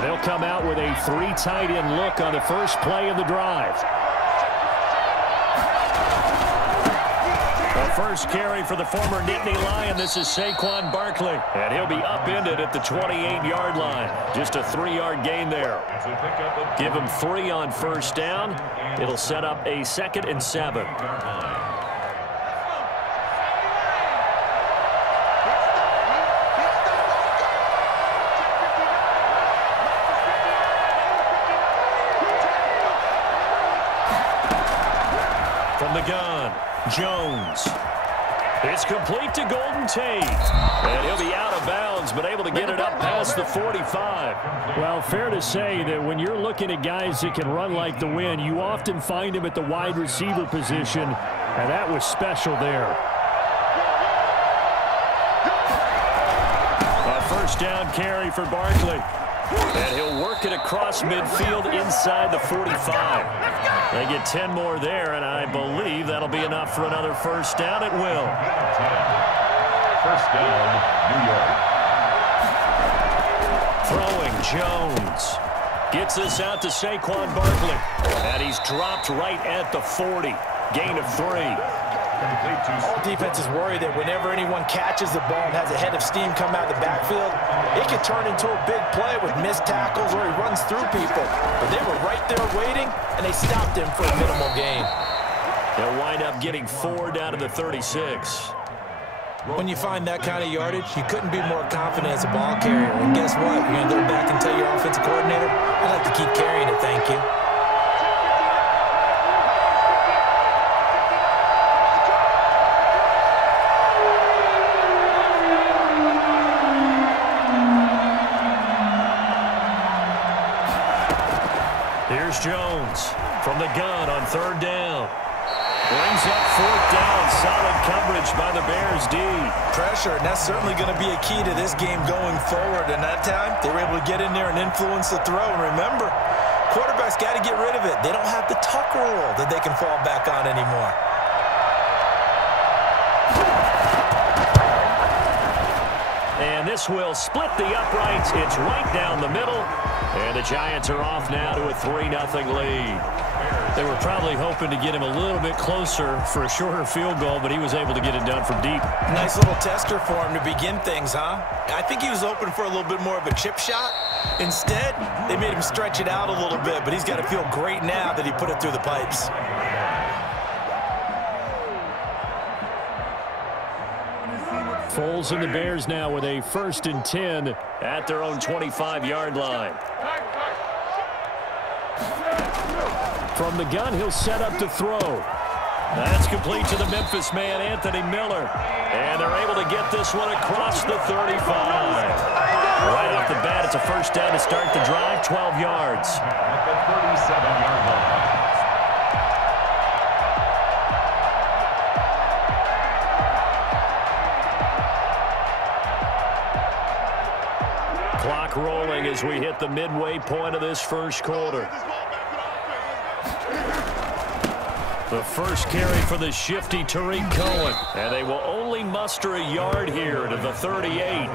They'll come out with a 3 tight end look on the first play of the drive. The first carry for the former Nittany Lion. This is Saquon Barkley. And he'll be upended at the 28-yard line. Just a 3-yard gain there. Give him 3 on first down. It'll set up a 2nd and 7. From the gun, Jones. It's complete to Golden Tate. And he'll be out of bounds, but able to get it up past the 45. Well, fair to say that when you're looking at guys that can run like the wind, you often find him at the wide receiver position, and that was special there. A first down carry for Barkley. And he'll work it across midfield inside the 45. They get 10 more there, and I believe that'll be enough for another first down. It will. First down, New York. Throwing Jones. Gets this out to Saquon Barkley. And he's dropped right at the 40. Gain of 3. Defense is worried that whenever anyone catches the ball and has a head of steam come out of the backfield, it could turn into a big play with missed tackles or he runs through people. But they were right there waiting, and they stopped him for a minimal gain. They'll wind up getting 4 down to the 36. When you find that kind of yardage, you couldn't be more confident as a ball carrier. And guess what? You're going to go back and tell your offensive coordinator, I'd like to keep carrying it, thank you. Here's Jones from the gun on 3rd down. Brings up 4th down. Solid coverage by the Bears D. Pressure, and that's certainly going to be a key to this game going forward. And that time, they were able to get in there and influence the throw. And remember, quarterbacks got to get rid of it. They don't have the tuck rule that they can fall back on anymore. And this will split the uprights. It's right down the middle. And the Giants are off now to a 3-0 lead. They were probably hoping to get him a little bit closer for a shorter field goal, but he was able to get it done from deep. Nice little tester for him to begin things, huh? I think he was hoping for a little bit more of a chip shot. Instead, they made him stretch it out a little bit, but he's got to feel great now that he put it through the pipes. Foles and the Bears now with a 1st and 10 at their own 25-yard line. From the gun, he'll set up to throw. That's complete to the Memphis man, Anthony Miller. And they're able to get this one across the 35. Right off the bat, it's a first down to start the drive, 12 yards. At the 37-yard line. Clock rolling as we hit the midway point of this first quarter. The first carry for the shifty Tariq Cohen. And they will only muster a yard here to the 38.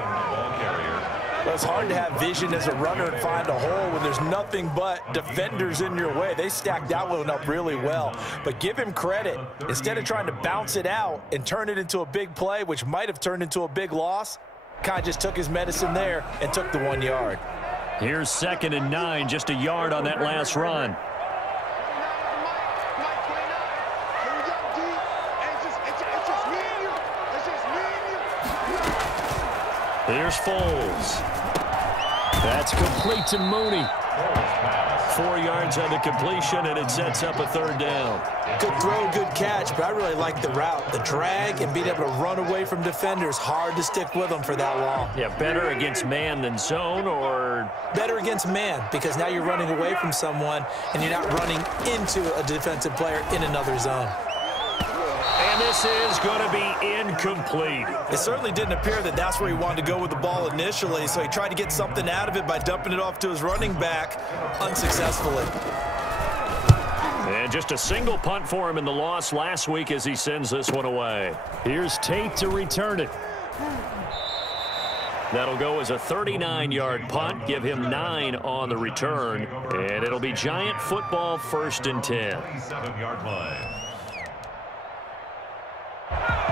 Well, it's hard to have vision as a runner and find a hole when there's nothing but defenders in your way. They stacked that one up really well. But give him credit. Instead of trying to bounce it out and turn it into a big play, which might have turned into a big loss, kind of just took his medicine there and took the 1 yard. Here's 2nd and 9, just a yard on that last run. Here's Foles. That's complete to Mooney. 4 yards on the completion, and it sets up a 3rd down. Good throw, good catch, but I really like the route. The drag and being able to run away from defenders. Hard to stick with them for that long. Yeah, better against man than zone, or? Better against man, because now you're running away from someone, and you're not running into a defensive player in another zone. And this is going to be incomplete. It certainly didn't appear that that's where he wanted to go with the ball initially, so he tried to get something out of it by dumping it off to his running back unsuccessfully. And just a single punt for him in the loss last week as he sends this one away. Here's Tate to return it. That'll go as a 39-yard punt, give him 9 on the return, and it'll be Giant football 1st and 10. 27-yard line.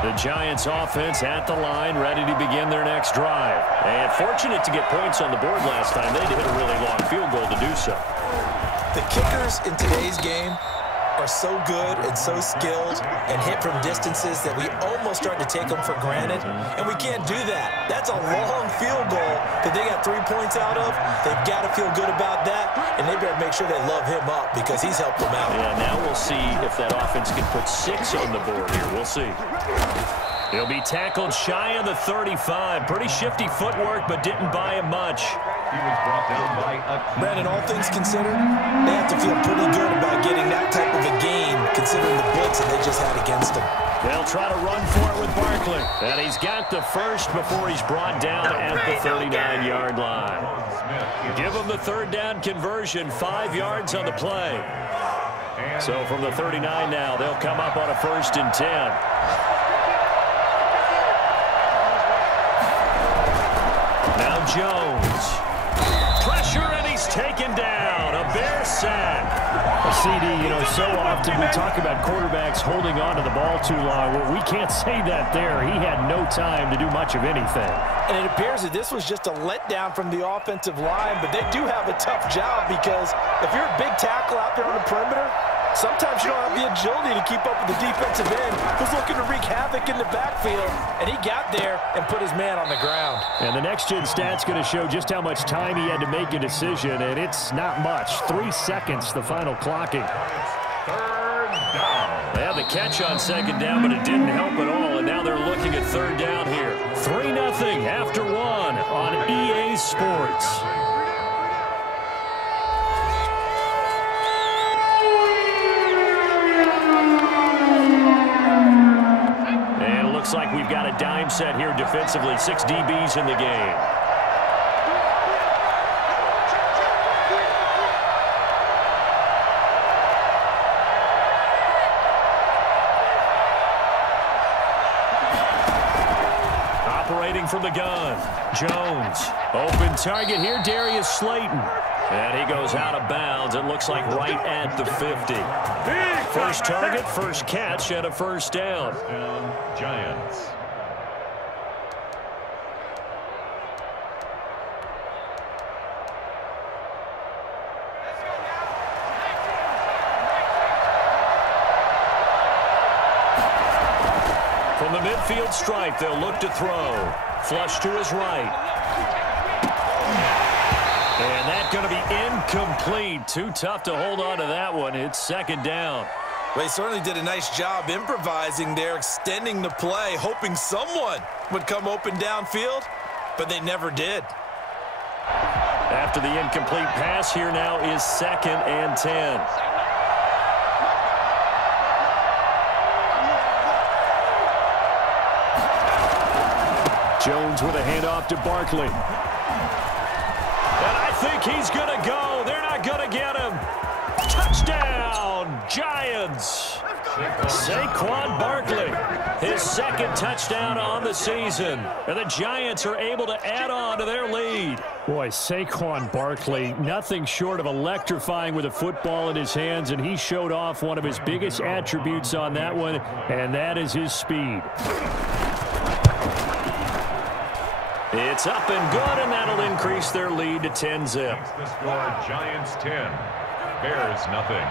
The Giants offense at the line, ready to begin their next drive. And fortunate to get points on the board last time. They had to hit a really long field goal to do so. The kickers in today's game are so good and so skilled and hit from distances that we almost start to take them for granted, and we can't do that. That's a long field goal that they got 3 points out of. They've got to feel good about that, and they better make sure they love him up because he's helped them out. Yeah, now we'll see if that offense can put 6 on the board here. We'll see. He'll be tackled shy of the 35. Pretty shifty footwork, but didn't buy him much. He was brought down by a... Brandon, all things considered, they have to feel pretty good about getting that type of a gain considering the blitz that they just had against them. They'll try to run for it with Barkley. And he's got the first before he's brought down at the 39-yard line. Give him the 3rd down conversion, 5 yards on the play. So from the 39 now, they'll come up on a 1st and 10. Now Jones. Pressure, and he's taken down. A Bear sack. A CD, you know, so often we talk about quarterbacks holding on to the ball too long. Well, we can't say that there. He had no time to do much of anything. And it appears that this was just a letdown from the offensive line, but they do have a tough job because if you're a big tackle out there on the perimeter, sometimes you don't have the agility to keep up with the defensive end who's looking to wreak havoc in the backfield, and he got there and put his man on the ground. And the next-gen stat's going to show just how much time he had to make a decision, and it's not much. 3 seconds, the final clocking. 3rd down. They had the catch on 2nd down, but it didn't help at all, and now they're looking at 3rd down here. 3-0 after 1 on EA Sports. Looks like we've got a dime set here defensively. 6 DBs in the game. Operating from the gun. Jones. Open target here, Darius Slayton. And he goes out of bounds. It looks like right at the 50. First target, first catch, and a 1st down. Giants. From the midfield stripe, they'll look to throw. Flush to his right. And that's going to be incomplete. Too tough to hold on to that one. It's 2nd down. Well, he certainly did a nice job improvising there, extending the play, hoping someone would come open downfield, but they never did. After the incomplete pass, here now is 2nd and 10. Jones with a handoff to Barkley. And I think he's going to go. They're not going to get him. Touchdown, Giants. Saquon Barkley, his 2nd touchdown on the season. And the Giants are able to add on to their lead. Boy, Saquon Barkley, nothing short of electrifying with a football in his hands, and he showed off one of his biggest attributes on that one, and that is his speed. It's up and good, and that'll increase their lead to 10-zip. The score, Giants 10, Bears nothing.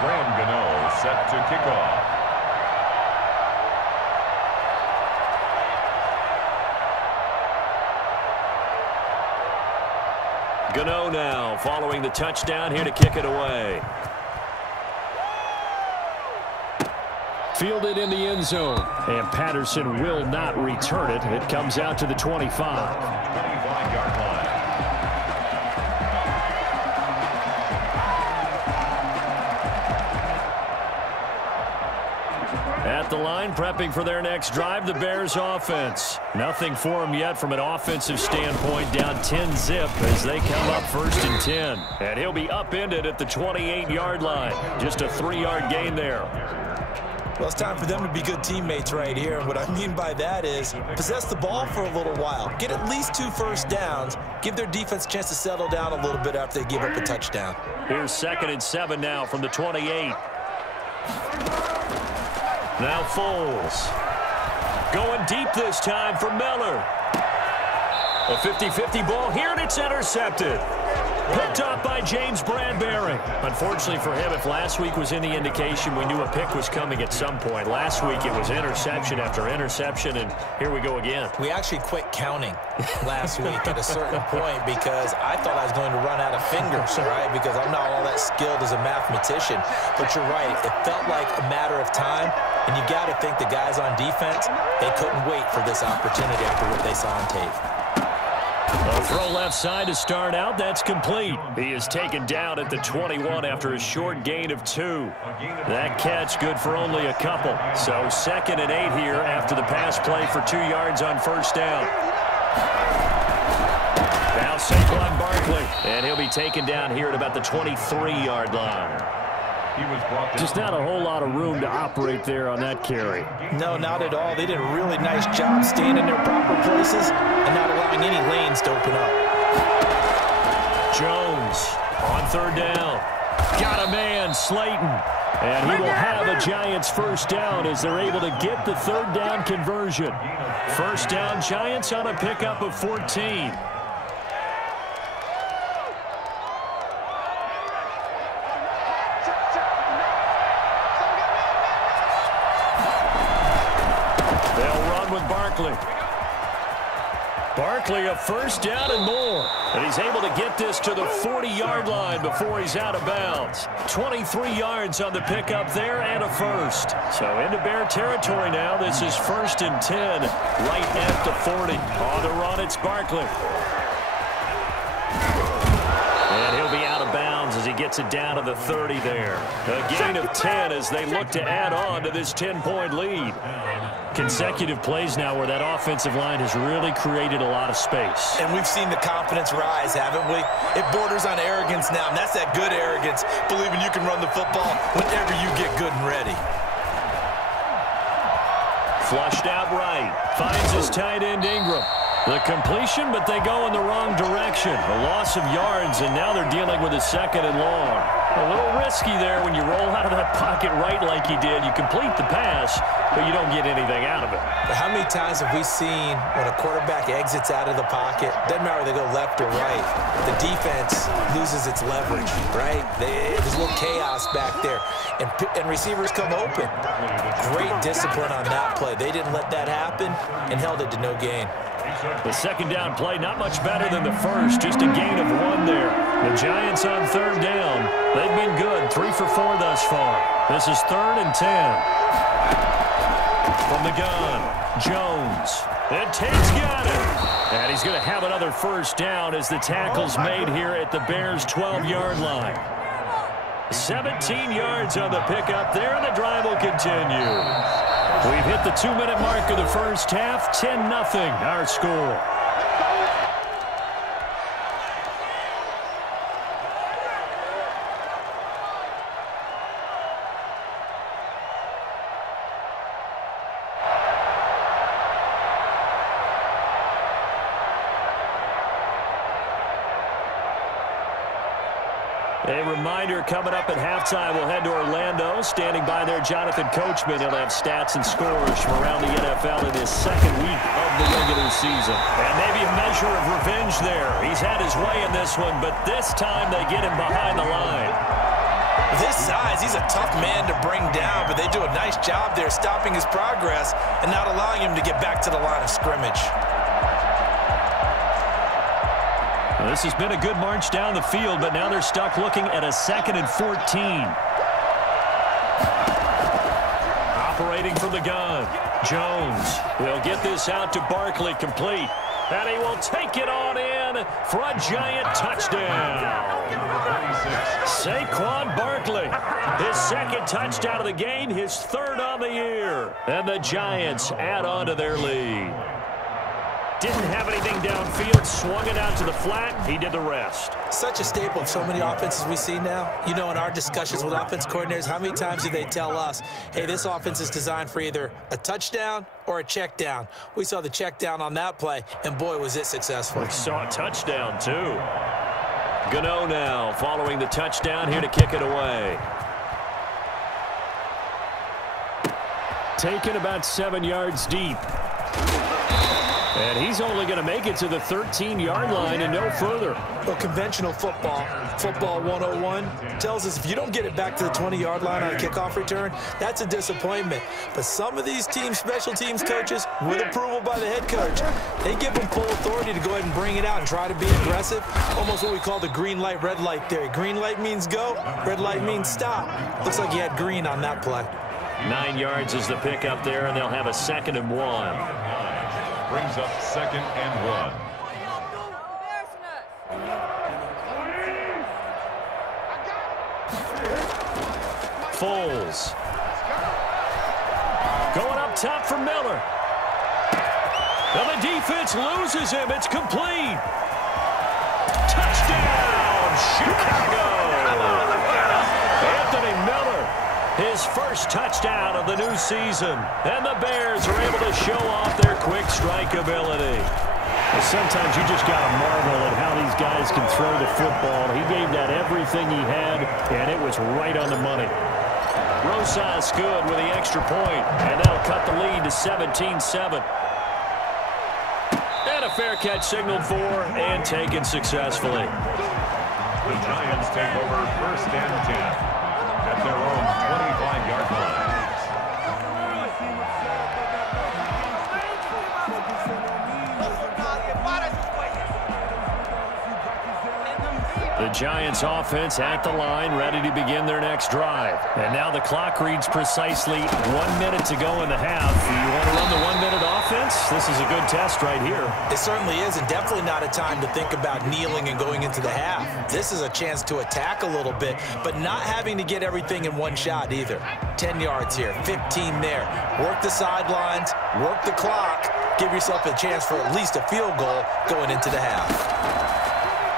Graham Gano set to kick off. Gano now following the touchdown here to kick it away. Fielded in the end zone, and Patterson will not return it. It comes out to the 25. 25-yard line. At the line, prepping for their next drive, the Bears offense. Nothing for them yet from an offensive standpoint, down 10-zip as they come up 1st and 10. And he'll be upended at the 28-yard line. Just a 3-yard gain there. Well, it's time for them to be good teammates right here. And what I mean by that is possess the ball for a little while. Get at least 2 first downs. Give their defense a chance to settle down a little bit after they give up a touchdown. Here's 2nd and 7 now from the 28. Now Foles. Going deep this time for Miller. A 50-50 ball here, and it's intercepted. Picked off by James Bradbury. Unfortunately for him, if last week was any indication, we knew a pick was coming at some point. Last week, it was interception after interception, and here we go again. We actually quit counting last week at a certain point because I thought I was going to run out of fingers, right? Because I'm not all that skilled as a mathematician. But you're right. It felt like a matter of time, and you got to think the guys on defense, they couldn't wait for this opportunity after what they saw on tape. A throw left side to start out. That's complete. He is taken down at the 21 after a short gain of 2. That catch good for only a couple. So 2nd and 8 here after the pass play for 2 yards on first down. Now Saquon Barkley, and he'll be taken down here at about the 23-yard line. Just not a whole lot of room to operate there on that carry. No, not at all. They did a really nice job staying in their proper places and not allowing any lanes to open up. Jones on 3rd down. Got a man, Slayton. And he will have a Giants first down as they're able to get the 3rd down conversion. First down, Giants on a pickup of 14. Barkley a first down and more. And he's able to get this to the 40-yard line before he's out of bounds. 23 yards on the pickup there and a first. So into Bear territory now. This is 1st and 10 right at the 40. On the run, it's Barkley. And he'll be out of bounds as he gets it down to the 30 there. A gain of 10 as they look to add on to this 10-point lead. Consecutive plays now where that offensive line has really created a lot of space. And we've seen the confidence rise, haven't we? It borders on arrogance now, and that's that good arrogance, believing you can run the football whenever you get good and ready. Flushed out right. Finds his tight end Ingram. The completion, but they go in the wrong direction. A loss of yards, and now they're dealing with a 2nd and long. A little risky there when you roll out of that pocket right like he did. You complete the pass, but you don't get anything out of it. But how many times have we seen when a quarterback exits out of the pocket, doesn't matter whether they go left or right, the defense loses its leverage, right? There's a little chaos back there, and receivers come open. Great discipline on that play. They didn't let that happen and held it to no gain. The 2nd down play, not much better than the first, just a gain of 1 there. The Giants on 3rd down. They've been good, 3 for 4 thus far. This is 3rd and 10. From the gun, Jones. And Tate's got it. And he's going to have another first down as the tackle's made here at the Bears' 12-yard line. 17 yards on the pickup there, and the drive will continue. We've hit the 2-minute mark of the first half. 10-0 our score. A reminder coming up at halftime, we'll head to Orlando. Standing by there, Jonathan Coachman. He'll have stats and scores from around the NFL in his 2nd week of the regular season. And maybe a measure of revenge there. He's had his way in this one, but this time they get him behind the line. This size, he's a tough man to bring down, but they do a nice job there stopping his progress and not allowing him to get back to the line of scrimmage. This has been a good march down the field, but now they're stuck looking at a 2nd and 14. Operating from the gun, Jones. He'll get this out to Barkley, complete. And he will take it on in for a Giant touchdown. Saquon Barkley, his 2nd touchdown of the game, his 3rd on the year. And the Giants add on to their lead. didn't have anything downfield, swung it out to the flat. He did the rest. Such a staple of so many offenses we see now. You know, in our discussions with offense coordinators, how many times do they tell us, hey, this offense is designed for either a touchdown or a check down? We saw the check down on that play, and boy, was it successful. We saw a touchdown, too. Gano now following the touchdown, here to kick it away. Taken about 7 yards deep. And he's only going to make it to the 13-yard line and no further. Well, conventional football 101, tells us if you don't get it back to the 20-yard line on a kickoff return, that's a disappointment. But some of these teams, special teams coaches, with approval by the head coach, they give them full authority to go ahead and bring it out and try to be aggressive, almost what we call the green light, red light theory. Green light means go, red light means stop. Looks like he had green on that play. 9 yards is the pickup there, and they'll have a 2nd and 1. Brings up 2nd and 1. Foles. Going up top for Miller. And the defense loses him. It's complete. Touchdown, Chicago. Anthony Miller, his first touchdown of the new season. And the Bears are able to show off their quick strike ability. Sometimes you just got to marvel at how these guys can throw the football. He gave that everything he had, and it was right on the money. Rosas good with the extra point, and that'll cut the lead to 17-7. And a fair catch signaled for and taken successfully. The Giants take over 1st and 10 at their own 25-yard line. The Giants offense at the line, ready to begin their next drive. And now the clock reads precisely 1 minute to go in the half. You want to run the 1 minute offense? This is a good test right here. It certainly is, and definitely not a time to think about kneeling and going into the half. This is a chance to attack a little bit, but not having to get everything in one shot either. 10 yards here, 15 there. Work the sidelines, work the clock, give yourself a chance for at least a field goal going into the half.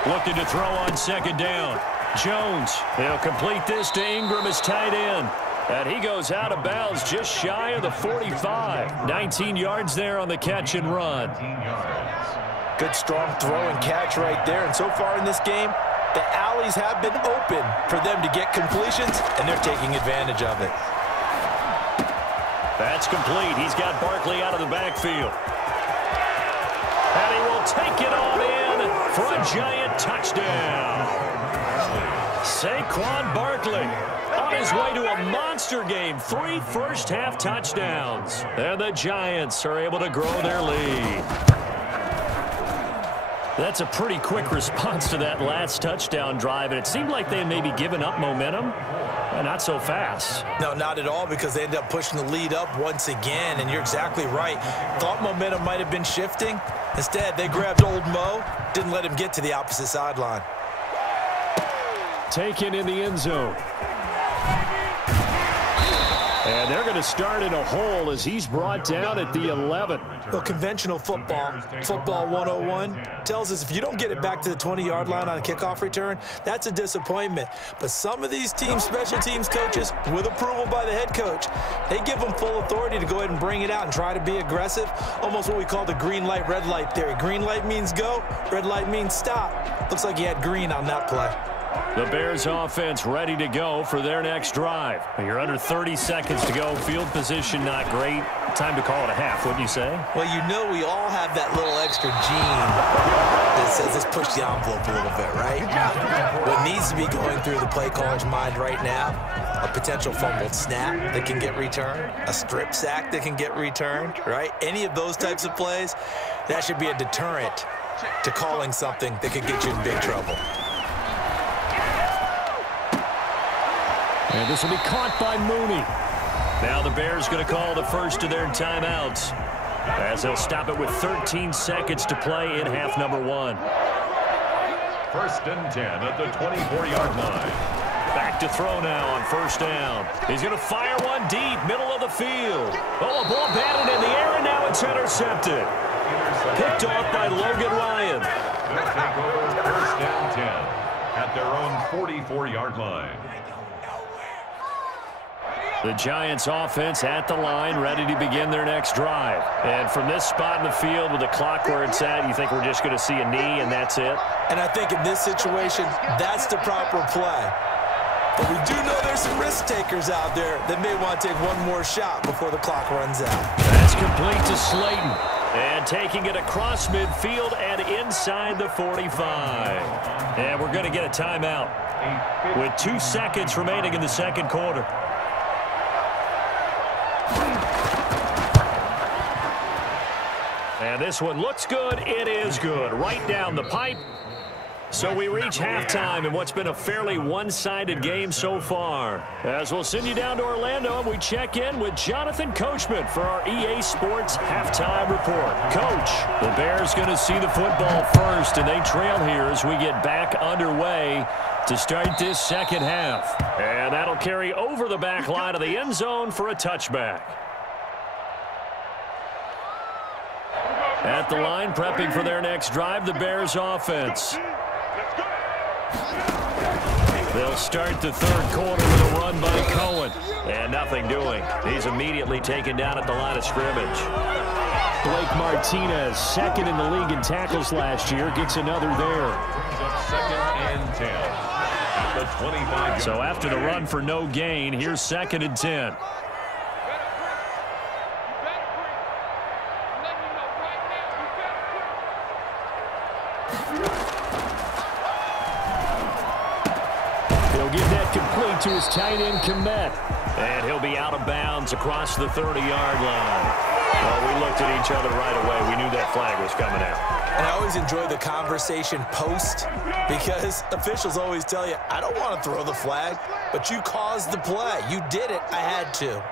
Looking to throw on 2nd down. Jones, he'll complete this to Ingram, his tight end. And he goes out of bounds just shy of the 45. 19 yards there on the catch and run. Good strong throw and catch right there. And so far in this game, the alleys have been open for them to get completions, and they're taking advantage of it. That's complete. He's got Barkley out of the backfield. And he will take it on in for a Giant touchdown. Saquon Barkley on his way to a monster game. 3 first-half touchdowns. And the Giants are able to grow their lead. That's a pretty quick response to that last touchdown drive, and it seemed like they had maybe given up momentum. Not so fast. No, not at all, because they ended up pushing the lead up once again, and you're exactly right. Thought momentum might have been shifting. Instead, they grabbed old Mo, didn't let him get to the opposite sideline. Taken in the end zone. And they're going to start in a hole as he's brought down at the 11. Well, conventional football 101, tells us if you don't get it back to the 20-yard line on a kickoff return, that's a disappointment. But some of these teams, special teams coaches, with approval by the head coach, they give them full authority to go ahead and bring it out and try to be aggressive, almost what we call the green light, red light theory. Green light means go, red light means stop. Looks like he had green on that play. The Bears offense ready to go for their next drive. You're under 30 seconds to go. Field position not great. Time to call it a half, wouldn't you say? Well, you know we all have that little extra gene that says let's push the envelope a little bit, right? What needs to be going through the play caller's mind right now, a potential fumbled snap that can get returned, a strip sack that can get returned, right? Any of those types of plays, that should be a deterrent to calling something that could get you in big trouble. And this will be caught by Mooney. Now the Bears going to call the first of their timeouts, as they'll stop it with 13 seconds to play in half number 1. 1st and 10 at the 24-yard line. Back to throw now on 1st down. He's going to fire one deep, middle of the field. Oh, a ball batted in the air, and now it's intercepted. Picked off by Logan Ryan. They'll take over first and 10 at their own 44-yard line. The Giants offense at the line, ready to begin their next drive. And from this spot in the field with the clock where it's at, you think we're just going to see a knee and that's it? And I think in this situation, that's the proper play. But we do know there's some risk takers out there that may want to take one more shot before the clock runs out. That's complete to Slayton. And taking it across midfield and inside the 45. And we're going to get a timeout with 2 seconds remaining in the second quarter. And this one looks good. It is good. Right down the pipe. So we reach halftime in what's been a fairly one-sided game so far. As we'll send you down to Orlando, and we check in with Jonathan Coachman for our EA Sports Halftime Report. Coach, the Bears going to see the football first, and they trail here as we get back underway to start this second half. And that'll carry over the back line of the end zone for a touchback. At the line, prepping for their next drive, the Bears offense. They'll start the third quarter with a run by Cohen. And nothing doing. He's immediately taken down at the line of scrimmage. Blake Martinez, second in the league in tackles last year, gets another there. Second and 10 at the 25. So after the run for no gain, here's second and 10. Complete to his tight end, Komet. And he'll be out of bounds across the 30-yard line. Well, we looked at each other right away. We knew that flag was coming out. And I always enjoy the conversation post because officials always tell you, I don't want to throw the flag, but you caused the play. You did it. I had to.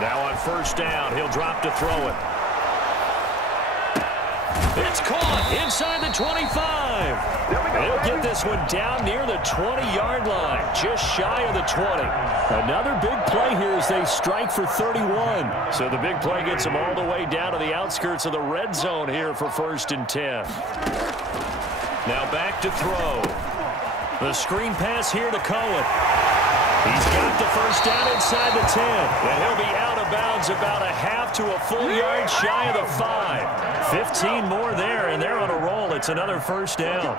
Now on first down, he'll drop to throw it. It's caught inside the 25. He'll get this one down near the 20-yard line, just shy of the 20. Another big play here as they strike for 31. So the big play gets them all the way down to the outskirts of the red zone here for first and 10. Now back to throw. The screen pass here to Cohen. He's got the first down inside the 10. And he'll be out of bounds about a half to a full yard shy of the 5. 15 more there, and they're on a roll. It's another first down.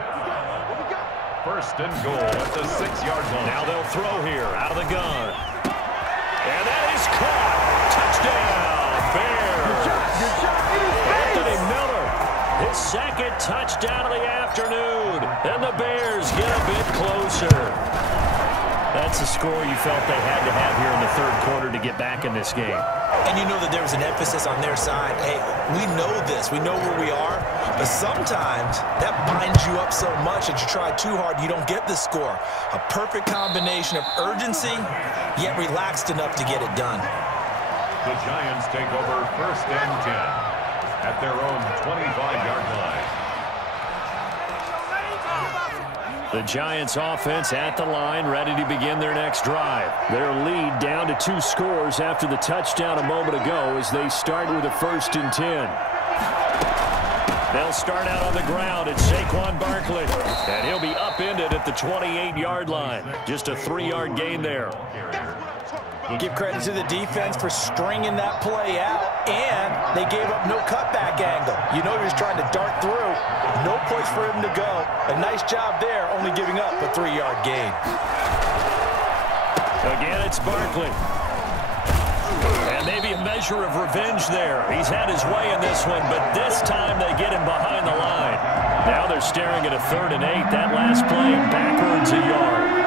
First and goal at the 6-yard line. Now they'll throw here out of the gun. And that is caught. Touchdown, Bears. Anthony Miller, his second touchdown of the afternoon. And the Bears get a bit closer. That's a score you felt they had to have here in the third quarter to get back in this game. And you know that there was an emphasis on their side. Hey, we know this. We know where we are. But sometimes that binds you up so much that you try too hard, you don't get the score. A perfect combination of urgency, yet relaxed enough to get it done. The Giants take over first and 10 at their own 25-yard line. The Giants offense at the line, ready to begin their next drive. Their lead down to 2 scores after the touchdown a moment ago as they start with a first and 10. They'll start out on the ground. It's Saquon Barkley. And he'll be upended at the 28-yard line. Just a 3-yard gain there. Give credit to the defense for stringing that play out, and they gave up no cutback angle. You know you're just trying to dart through. No place for him to go. A nice job there, only giving up a 3-yard gain. Again, it's Barkley. And maybe a measure of revenge there. He's had his way in this one, but this time they get him behind the line. Now they're staring at a 3rd and 8. That last play backwards a yard.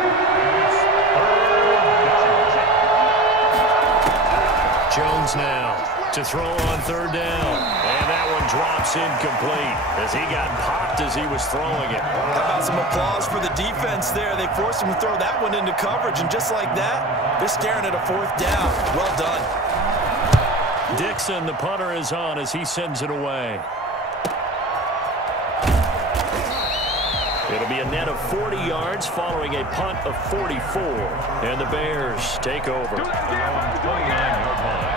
Jones now to throw on 3rd down. And that one drops incomplete as he got popped as he was throwing it. How about some applause for the defense there? They forced him to throw that one into coverage, and just like that, they're staring at a 4th down. Well done. Dixon, the punter, is on as he sends it away. It'll be a net of 40 yards following a punt of 44. And the Bears take over. Their own 29-yard line.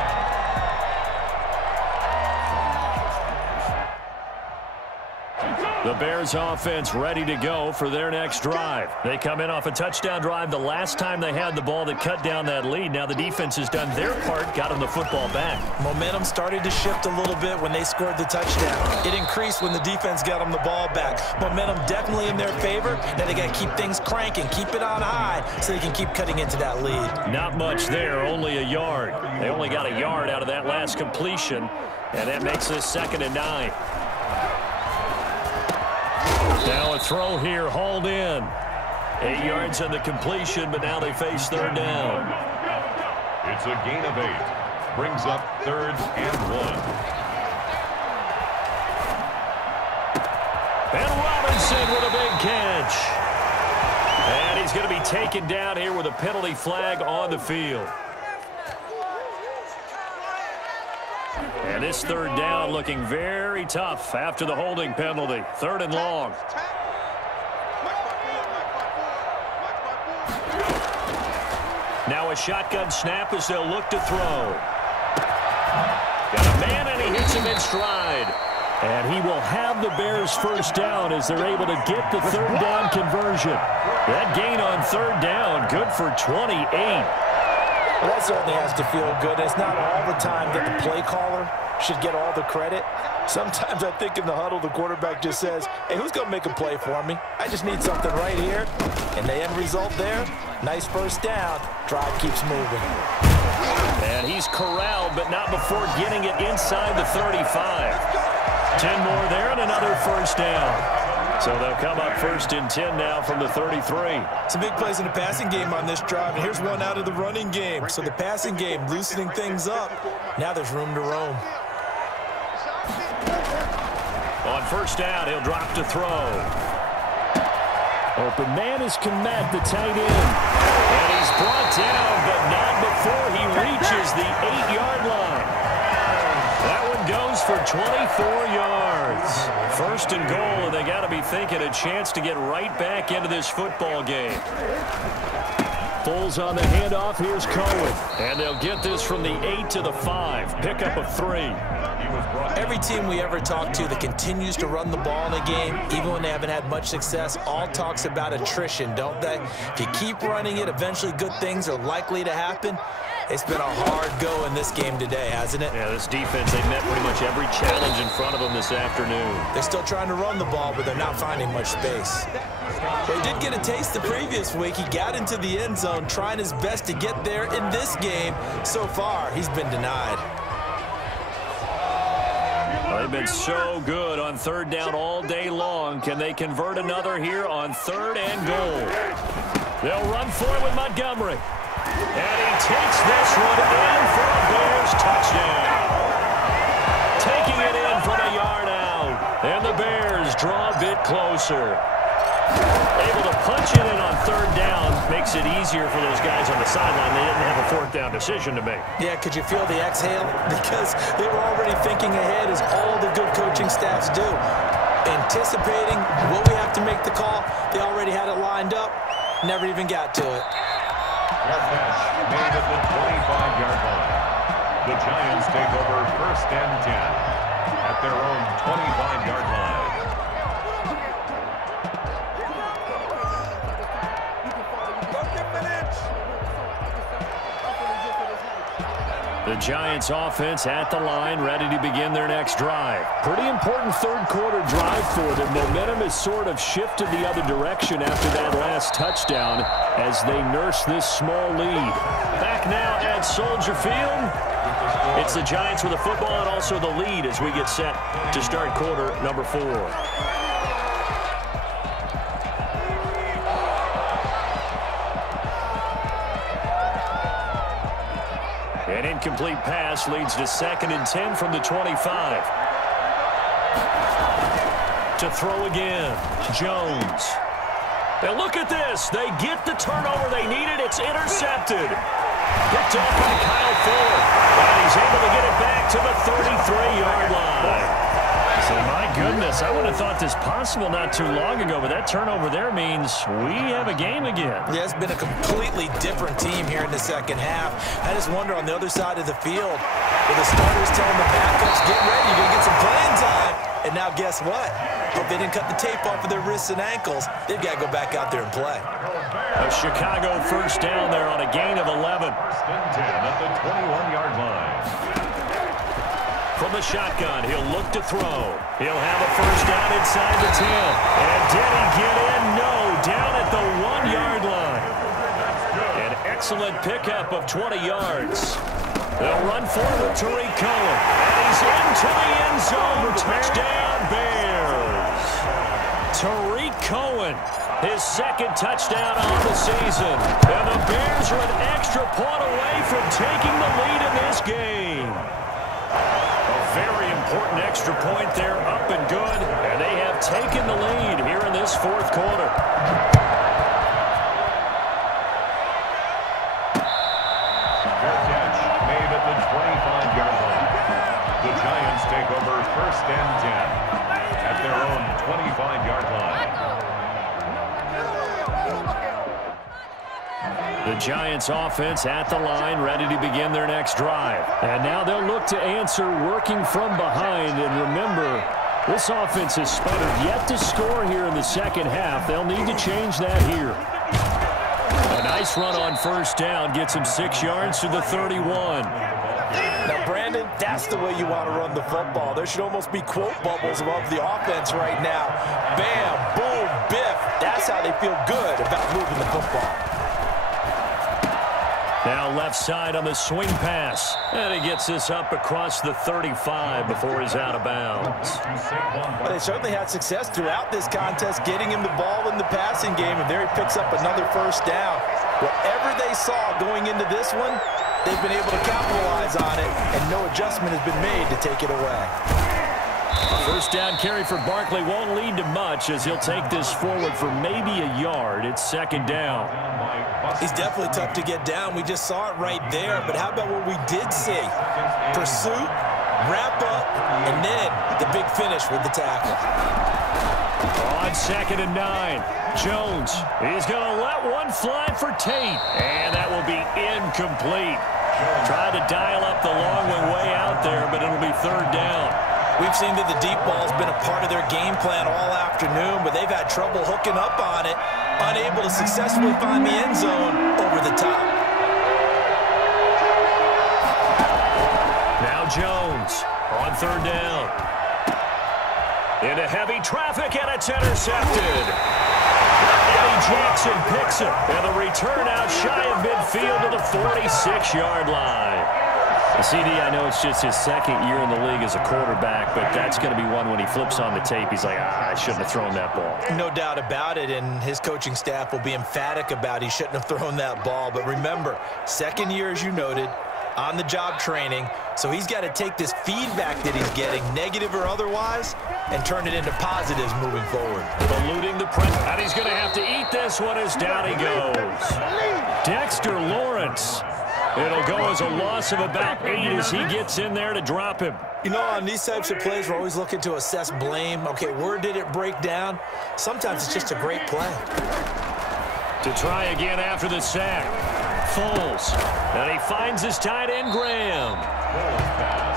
The Bears offense ready to go for their next drive. They come in off a touchdown drive the last time they had the ball that cut down that lead. Now the defense has done their part, got them the football back. Momentum started to shift a little bit when they scored the touchdown. It increased when the defense got them the ball back. Momentum definitely in their favor. Now they got to keep things cranking, keep it on high so they can keep cutting into that lead. Not much there, only a yard. They only got a yard out of that last completion, and that makes this 2nd and 9. Now a throw here, hauled in. 8 yards on the completion, but now they face 3rd down. It's a gain of 8. Brings up 3rd and 1. And Robinson with a big catch. And he's going to be taken down here with a penalty flag on the field. And this 3rd down looking very tough after the holding penalty. 3rd and long. Now a shotgun snap as they'll look to throw. Got a man, and he hits him in stride. And he will have the Bears' 1st down as they're able to get the 3rd down conversion. That gain on 3rd down, good for 28. Well, that certainly has to feel good. It's not all the time that the play caller should get all the credit. Sometimes I think in the huddle, the quarterback just says, hey, who's going to make a play for me? I just need something right here. And the end result there, nice 1st down. Drive keeps moving. And he's corralled, but not before getting it inside the 35. 10 more there and another 1st down. So they'll come up 1st and 10 now from the 33. Some big plays in the passing game on this drive, and here's one out of the running game. So the passing game loosening things up. Now there's room to roam. On 1st down, he'll drop to throw. Open man is Komet, the tight end. And he's brought down, but not before he reaches the 8-yard line. That one goes for 24 yards. 1st and goal, and they got to be thinking a chance to get right back into this football game. Foles on the handoff. Here's Cohen. And they'll get this from the 8 to the 5. Pickup of 3. Every team we ever talk to that continues to run the ball in a game, even when they haven't had much success, all talks about attrition, don't they? If you keep running it, eventually good things are likely to happen. It's been a hard go in this game today, hasn't it? Yeah, this defense, they met pretty much every challenge in front of them this afternoon. They're still trying to run the ball, but they're not finding much space. They did get a taste the previous week. He got into the end zone, trying his best to get there in this game. So far, he's been denied. Well, they've been so good on 3rd down all day long. Can they convert another here on 3rd and goal? They'll run for it with Montgomery. And he takes this one in for a Bears touchdown. Taking it in from a yard out. And the Bears draw a bit closer. Able to punch it in on 3rd down makes it easier for those guys on the sideline. They didn't have a 4th down decision to make. Yeah, could you feel the exhale? Because they were already thinking ahead, as all the good coaching staffs do. Anticipating, will we have to make the call? They already had it lined up. Never even got to it. Catch made at the 25-yard line. The Giants take over 1st and 10 at their own 25-yard line. The Giants offense at the line, ready to begin their next drive. Pretty important 3rd quarter drive for them. Momentum has sort of shifted the other direction after that last touchdown as they nurse this small lead. Back now at Soldier Field. It's the Giants with the football and also the lead as we get set to start quarter number 4. An incomplete pass leads to 2nd and 10 from the 25. To throw again, Jones. Now look at this. They get the turnover they needed. It's intercepted. Picked up by Kyle Fuller. And he's able to get it back to the 33-yard line. So my goodness. I wouldn't have thought this possible not too long ago, but that turnover there means we have a game again. Yeah, it's been a completely different team here in the second half. I just wonder on the other side of the field, with the starters telling the backups, get ready, you're going to get some playing time. And now guess what? Hope they didn't cut the tape off of their wrists and ankles. They've got to go back out there and play. A Chicago first down there on a gain of 11. First and 10 at the 21-yard line. From the shotgun, he'll look to throw. He'll have a first down inside the 10. And did he get in? No, down at the 1-yard line. An excellent pickup of 20 yards. They'll run forward to ChiRaq. And he's into the end zone. Touchdown, Bears. ChiRaq, his second touchdown on the season. And the Bears are an extra point away from taking the lead in this game. A very important extra point there, up and good. And they have taken the lead here in this fourth quarter. Take over first and 10 at their own 25-yard line. The Giants offense at the line, ready to begin their next drive. And now they'll look to answer working from behind. And remember, this offense has sputtered yet to score here in the second half. They'll need to change that here. A nice run on first down gets him 6 yards to the 31. Now, Brandon, that's the way you want to run the football. There should almost be quote bubbles above the offense right now. Bam, boom, biff. That's how they feel good about moving the football. Now left side on the swing pass. And he gets this up across the 35 before he's out of bounds. Well, they certainly had success throughout this contest, getting him the ball in the passing game, and there he picks up another first down. Whatever they saw going into this one, they've been able to capitalize on it, and no adjustment has been made to take it away. First down carry for Barkley won't lead to much as he'll take this forward for maybe a yard. It's second down. He's definitely tough to get down. We just saw it right there, but how about what we did see? Pursuit, wrap up, and then the big finish with the tackle. On second and 9, Jones is going to let one fly for Tate, and that will be incomplete. Tried to dial up the long way out there, but it'll be third down. We've seen that the deep ball's been a part of their game plan all afternoon, but they've had trouble hooking up on it, unable to successfully find the end zone over the top. Now Jones on third down. Into heavy traffic, and it's intercepted. Eddie Jackson picks it, and the return out shy of midfield to the 46-yard line. CD, I know it's just his second year in the league as a quarterback, but that's going to be one when he flips on the tape, he's like, I shouldn't have thrown that ball. No doubt about it, and his coaching staff will be emphatic about he shouldn't have thrown that ball. But remember, second year, as you noted, on-the-job training, so he's got to take this feedback that he's getting, negative or otherwise, and turn it into positives moving forward. Eluding the press, and he's going to have to eat this one as down he goes. Dexter Lawrence. It'll go as a loss of about 8 as he gets in there to drop him. You know, on these types of plays, we're always looking to assess blame. Okay, where did it break down? Sometimes it's just a great play. To try again after the sack. Foles. And he finds his tight end, Graham.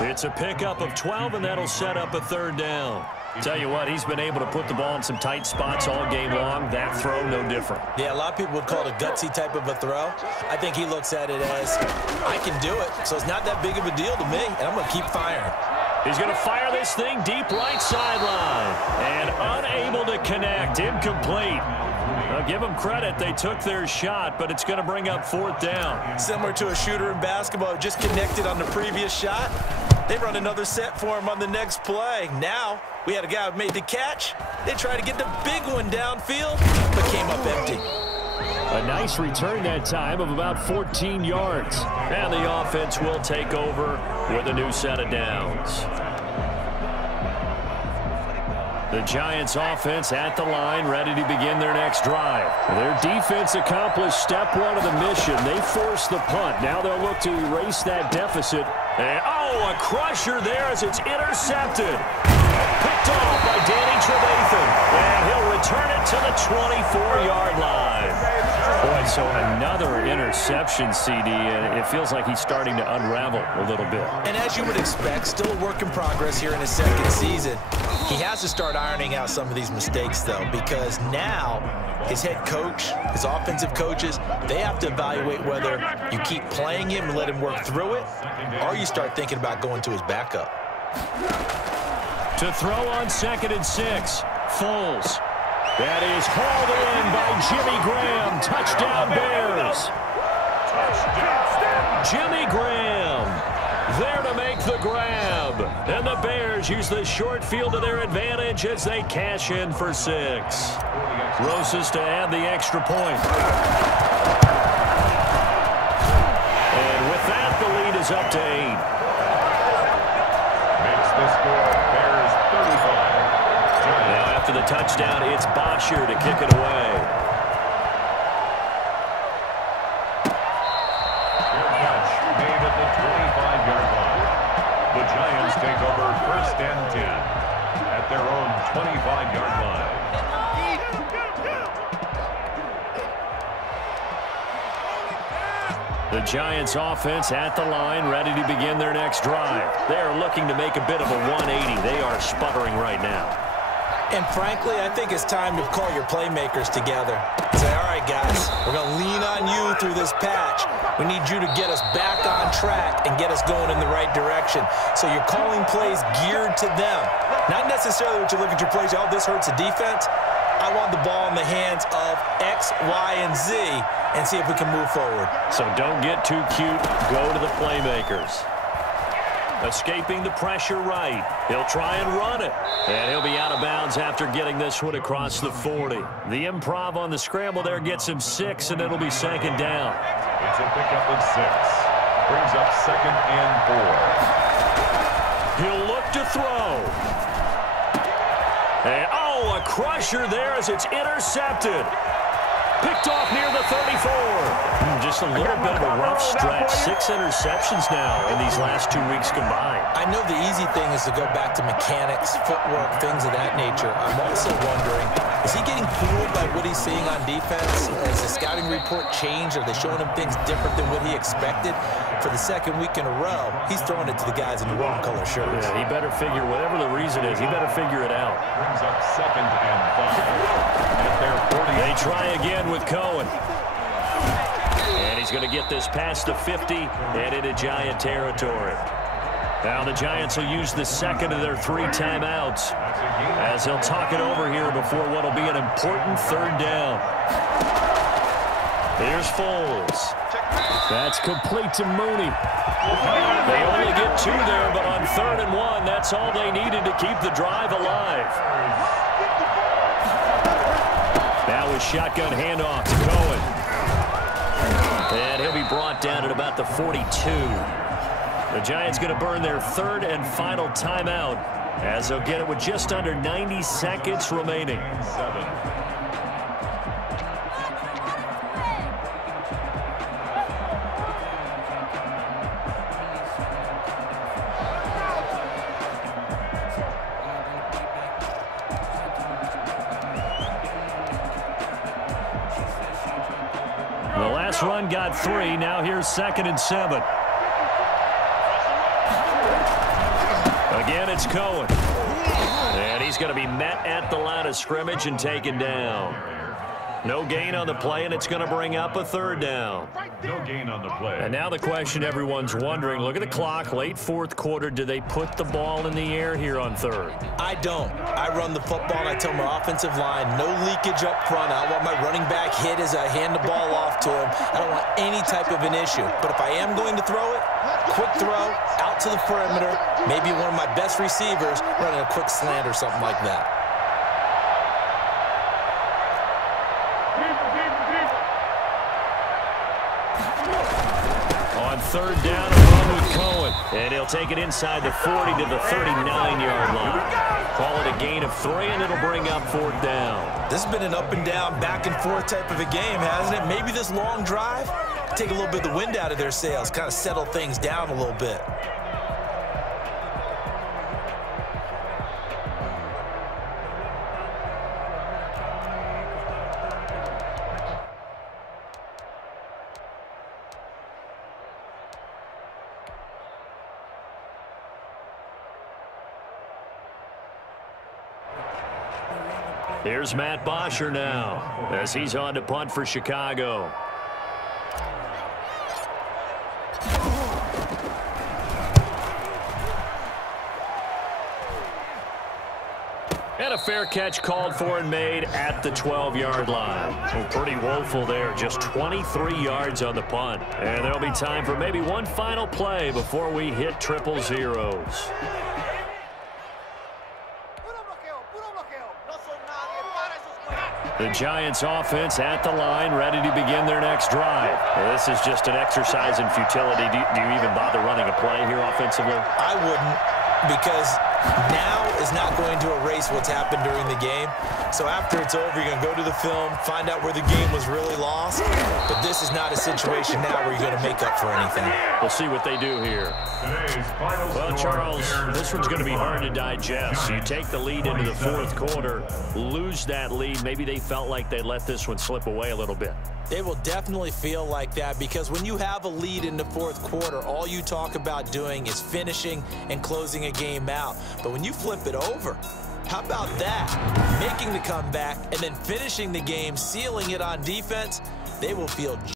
It's a pickup of 12, and that'll set up a third down. Tell you what, he's been able to put the ball in some tight spots all game long. That throw, no different. Yeah, a lot of people would call it a gutsy type of a throw. I think he looks at it as, I can do it, so it's not that big of a deal to me, and I'm going to keep firing. He's going to fire this thing deep right sideline. And unable to connect, incomplete. Now, give them credit, they took their shot, but it's going to bring up fourth down. Similar to a shooter in basketball, just connected on the previous shot. They run another set for him on the next play. Now, we had a guy who made the catch. They tried to get the big one downfield, but came up empty. A nice return that time of about 14 yards. And the offense will take over with a new set of downs. The Giants offense at the line, ready to begin their next drive. Their defense accomplished step one of the mission. They forced the punt. Now they'll look to erase that deficit. And, oh, a crusher there as it's intercepted. Picked picked off by Danny Trevathan. And he'll return it to the 24-yard line. Boy, so another interception, CD, and it feels like he's starting to unravel a little bit. And as you would expect, still a work in progress here in his second season. He has to start ironing out some of these mistakes, though, because now his head coach, his offensive coaches, they have to evaluate whether you keep playing him and let him work through it, or you start thinking about going to his backup. To throw on 2nd and 6, Foles. That is hauled in by Jimmy Graham. Touchdown, Bears. Jimmy Graham there to make the grab. And the Bears use the short field to their advantage as they cash in for 6. Roses to add the extra point. And with that, the lead is up to 8. Makes the score Bears 35. Now after the touchdown, it's Bosher to kick it away. Fair catch made at the 25-yard line. The Giants take over 1st and 10 at their own 25-yard line. The Giants offense at the line, ready to begin their next drive. They are looking to make a bit of a 180. They are sputtering right now. And frankly, I think it's time to call your playmakers together. Say, all right, guys, we're going to lean on you through this patch. We need you to get us back on track and get us going in the right direction. So you're calling plays geared to them. Not necessarily what you look at your plays, oh, this hurts the defense. I want the ball in the hands of X, Y, and Z and see if we can move forward. So don't get too cute. Go to the playmakers. Escaping the pressure right. He'll try and run it. And he'll be out of bounds after getting this one across the 40. The improv on the scramble there gets him 6, and it'll be 2nd down. It's a pickup of 6. Brings up 2nd and 4. He'll look to throw. And, oh, a crusher there as it's intercepted. Picked off near the 34. Just a little bit of a rough stretch. 6 interceptions now in these last 2 weeks combined. I know the easy thing is to go back to mechanics, footwork, things of that nature. I'm also wondering, is he getting fooled by what he's seeing on defense? Has the scouting report changed? Are they showing him things different than what he expected? For the 2nd week in a row, he's throwing it to the guys in the wrong color shirts. Yeah, he better figure, whatever the reason is, he better figure it out. Brings up 2nd and 5 at their 40. They try again with Cohen. And he's going to get this past the 50 and into Giant territory. Now the Giants will use the 2nd of their 3 timeouts as he'll talk it over here before what will be an important 3rd down. Here's Foles. That's complete to Mooney. They only get 2 there, but on 3rd and 1, that's all they needed to keep the drive alive. Now with shotgun handoff to Cohen. And he'll be brought down at about the 42. The Giants going to burn their 3rd and final timeout as they'll get it with just under 90 seconds remaining. 7. The last run got 3. Now here's 2nd and 7. Again, it's Cohen. And he's going to be met at the line of scrimmage and taken down. No gain on the play, and it's going to bring up a 3rd down. No gain on the play. And now the question everyone's wondering, look at the clock, late 4th quarter, do they put the ball in the air here on 3rd? I don't. I run the football, and I tell my offensive line, no leakage up front. I don't want my running back hit as I hand the ball off to him. I don't want any type of an issue. But if I am going to throw it, quick throw, out to the perimeter, maybe one of my best receivers running a quick slant or something like that. On 3rd down, a run with Cohen. And he'll take it inside the 40 to the 39-yard line. Call it a gain of 3, and it'll bring up 4th down. This has been an up and down, back and forth type of a game, hasn't it? Maybe this long drive, take a little bit of the wind out of their sails, kind of settle things down a little bit. Here's Matt Bosher now as he's on to punt for Chicago. And a fair catch called for and made at the 12-yard line. Well, pretty woeful there. Just 23 yards on the punt. And there'll be time for maybe one final play before we hit triple zeros. The Giants offense at the line, ready to begin their next drive. This is just an exercise in futility. Do you even bother running a play here offensively? I wouldn't, because now is not going to erase what's happened during the game. So after it's over, you're going to go to the film, find out where the game was really lost. But this is not a situation now where you're going to make up for anything. We'll see what they do here. Well, Charles, this one's going to be hard to digest. You take the lead into the fourth quarter, lose that lead. Maybe they felt like they let this one slip away a little bit. They will definitely feel like that, because when you have a lead in the fourth quarter, all you talk about doing is finishing and closing a game out. But when you flip it over, how about that? Making the comeback and then finishing the game, sealing it on defense, they will feel